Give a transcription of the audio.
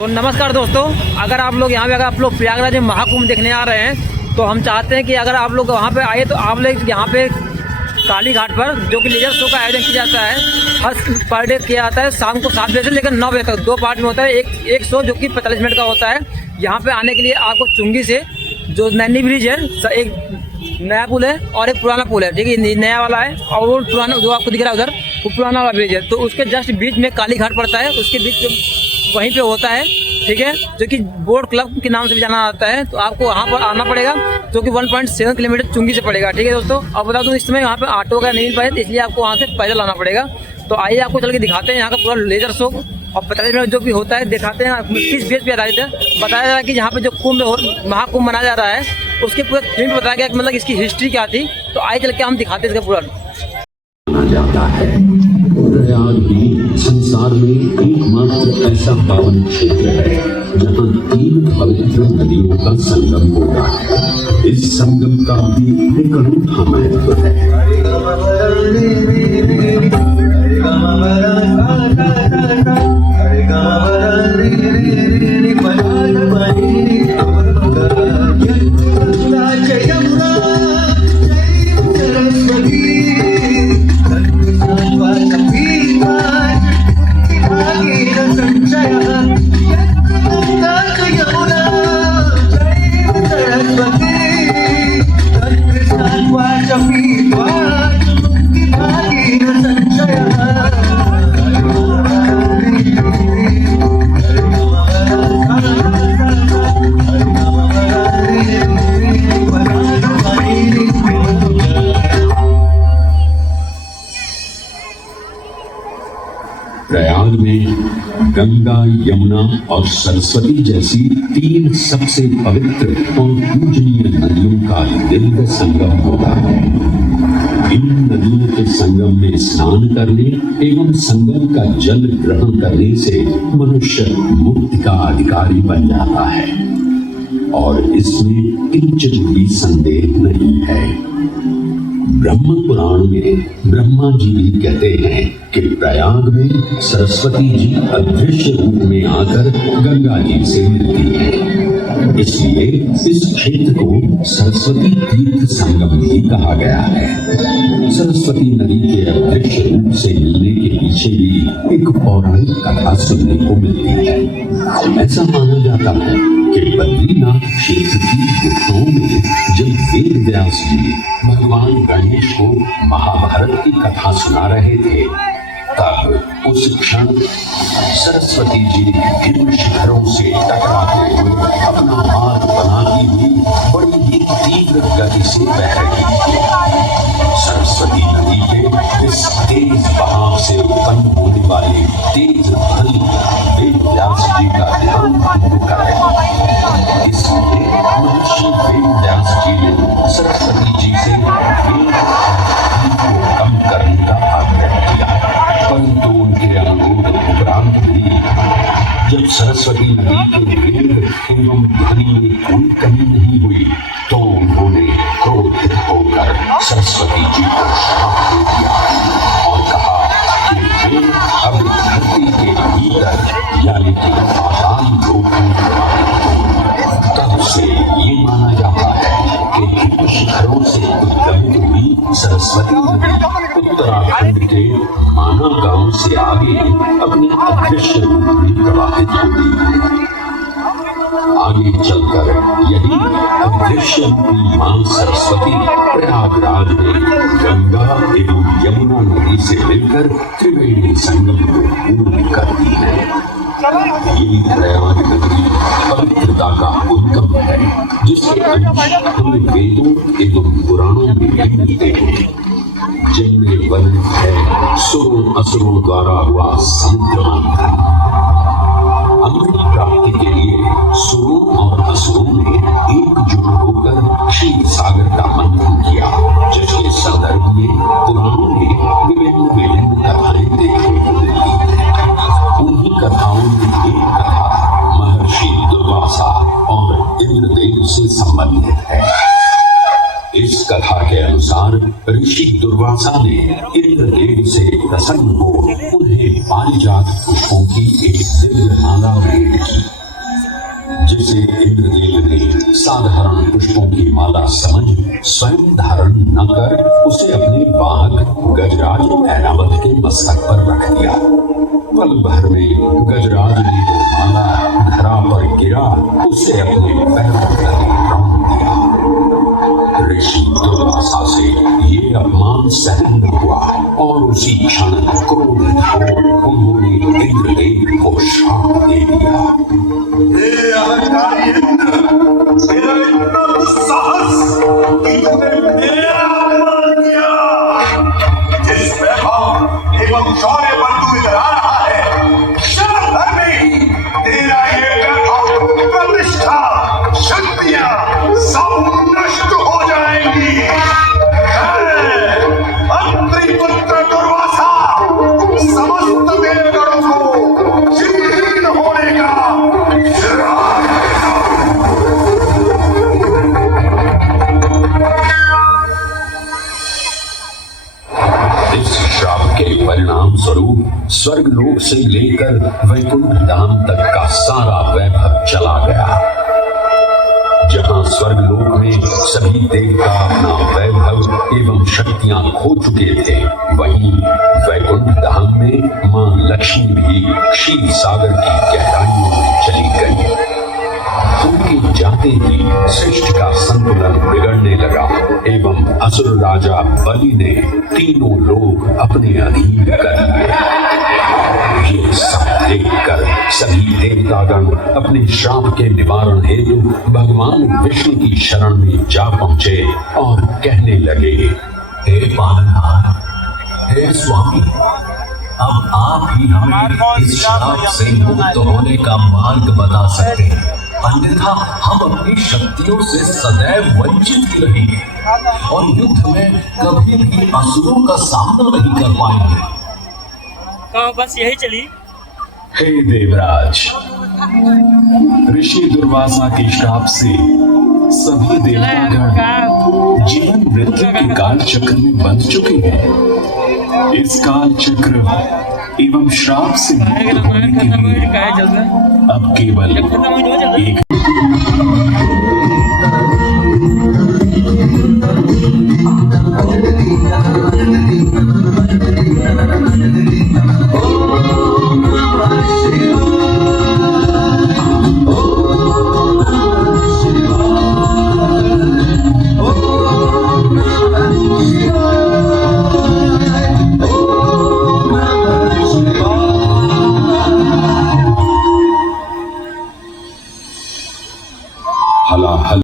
तो नमस्कार दोस्तों, अगर आप लोग यहाँ पे प्रयागराज में महाकुंभ देखने आ रहे हैं तो हम चाहते हैं कि अगर आप लोग वहाँ पे आए तो आप लोग यहाँ पे काली घाट पर जो कि लेजर शो का आयोजन किया जाता है, हर पर डे किया जाता है शाम को 7 बजे से लेकर 9 बजे तक। 2 पार्ट में होता है। एक शो जो कि 45 मिनट का होता है। यहाँ पे आने के लिए आपको चुंगी से जो नैनी ब्रिज है, एक नया पुल है और एक पुराना पुल है, ठीक है। नया वाला है और वो पुराना जो आपको दिख रहा है उधर वो पुराना वाला ब्रिज है। तो उसके जस्ट बीच में काली घाट पड़ता है, उसके बीच वहीं पे होता है, ठीक है, जो कि बोट क्लब के नाम से भी जाना जाता है। तो आपको वहाँ पर आना पड़ेगा जो कि 1.7 किलोमीटर चुंगी से पड़ेगा, ठीक है दोस्तों। अब बता दूँ इस समय यहाँ पे ऑटो का नहीं मिल पाए, इसलिए आपको वहाँ से पैदल आना पड़ेगा। तो आइए आपको चल के दिखाते हैं यहाँ का पूरा लेजर शो और 45 मिनट जो भी होता है दिखाते हैं किस बेस पे आधारित है। बताया जा रहा है कि यहाँ पे जो महाकुंभ मनाया जा रहा है उसके पूरे थीम बताया गया कि मतलब इसकी हिस्ट्री क्या थी। तो आइए चल के हम दिखाते हैं इसका पूरा जाता है। प्रयाग ही संसार में एकमात्र ऐसा पावन क्षेत्र है जहाँ 3 पवित्र नदियों का संगम होता है। इस संगम का भी एक अनूठा महत्व है। प्रयाग में गंगा, यमुना और सरस्वती जैसी 3 सबसे पवित्र और पूजनीय नदियों का दिव्य संगम होता है। इन नदियों के संगम में स्नान करने एवं संगम का जल ग्रहण करने से मनुष्य मुक्ति का अधिकारी बन जाता है और इसमें किंचित भी संदेह नहीं है। ब्रह्म पुराण में ब्रह्मा जी भी कहते हैं कि प्रयाग में सरस्वती जी अदृश्य रूप में आकर गंगा जी से मिलती है। इसलिए इस क्षेत्र को सरस्वती तीर्थ संगम भी कहा गया है। सरस्वती नदी के अदृश्य रूप से मिलने के पीछे भी एक पौराणिक कथा सुनने को मिलती है। ऐसा माना जाता है कि बद्रीनाथ क्षेत्र की गुफाओं में जब वेद व्यास जी भगवान गणेश को महाभारत की कथा सुना रहे थे, तब उस क्षण सरस्वती जी इन शिखरों से टकराते हुए अपना हाथ बनाती हुई बड़ी ही तीव्र गति से बह रही थी। सरस्वती नदी के इस तेज बहाव से उत्पन्न होने वाली तेज ध्वनि वेद व्यास जी का ध्यान भंग कर रही। इसलिए महर्षि वेद व्यास जी ने सरस्वती जी से वेद को कम करने का आग्रह किया, परंतु उनके अनुरोध उपरांत भी जब सरस्वती नदी के वेग एवं ध्वनि में कोई कमी नहीं हुई तो उन्होंने क्रोधित होकर सरस्वती जी को श्राप दे दिया और कहा कि वे अब धरती के भीतर यानी कि पाताल लोक में प्रवाहित होंगे। तब से ये माना जाता है कि इन शिखरों से उद्गमित हुई सरस्वती नदी उत्तराखंड के माना गांव से आगे अपने अदृश्य रूप में प्रवाहित होती है। आगे चलकर यदि अदृश्य रूपी मां सरस्वती प्रयागराज में गंगा एवं यमुना नदी से मिलकर त्रिवेणी संगम को पूर्ण करती है। यही प्रयाग नदी पवित्रता का उद्गम है, जिसके अंश हमें वेदों एवं पुराणों में भी मिलते हैं, जिनमें वर्णित है सुरों असुरों द्वारा हुआ समुद्र मंथन। अमृत प्राप्ति के लिए सुरों और असुरों ने एकजुट होकर क्षीर सागर का मंथन किया, जिसके संदर्भ में पुराणों में विभिन्न कथाएं देखने को मिलती हैं। उन्हीं कथाओं में एक कथा महर्षि दुर्वासा और इंद्रदेव से संबंधित है। इस कथा के अनुसार ऋषि दुर्वासा ने इंद्रदेव से प्रसन्न हो उन्हें पारिजात पुष्पों की एक दिव्य माला भेंट की। साधारण पुष्पों की माला समझ स्वयं धारण न कर उसे अपने वाहक गजराज ऐरावत के मस्तक पर रख दिया। पल भर में गजराज ने वो माला धरा पर गिरा, उसे अपने पैरों तले रौंद दिया। ऋषि दुर्वासा से ये अपमान सहन न हुआ और उसी क्षण क्रोधित हो उन्होंने इंद्रदेव को श्राप दे दिया। हे अहंकारी इंद्र, तेरा इतना दुस्साहस कि तूने मेरा अपमान किया। जिस वैभव एवं शौर्य पर तू इधर आ रहा है, क्षण भर में तेरा ये वैभव, प्रतिष्ठा, शक्तियां सब नष्ट हो जाएंगी। अत्रि पुत्र दुर्वासा समस्त देवगणों को क्षीण होने का श्राप देता हूं। इस श्राप के परिणाम स्वरूप स्वर्गलोक से लेकर वैकुंठ धाम तक का सारा वैभव चला गया। जहां स्वर्गलोक में सभी देवता अपना वैभव एवं शक्तियां खो चुके थे, वहीं वैकुंठ धाम में मां लक्ष्मी भी क्षीर सागर की गहराइयों में चली गई। उनके जाते ही सृष्टि का संतुलन बिगड़ने लगा एवं असुर राजा बलि ने तीनों लोग अपने अधीन कर लिए। ये सब देखकर सभी देवतागण अपने श्राप के निवारण हेतु भगवान विष्णु की शरण में जा पहुंचे और कहने लगे, हे पालनहार, हे स्वामी, अब आप ही हमें इस श्राप से मुक्त होने का मार्ग बता सकते हैं, अन्यथा हम अपनी शक्तियों से सदैव वंचित ही रहेंगे और युद्ध में कभी भी असुरों का सामना नहीं कर पाएंगे। बस यही चली। हे देवराज, ऋषि दुर्वासा के श्राप से सभी देवतागण जीवन मृत्यु के काल चक्र में बंध चुके हैं। इस काल चक्र एवं श्राप से मुक्त होने के लिए अब केवल एक हलाहल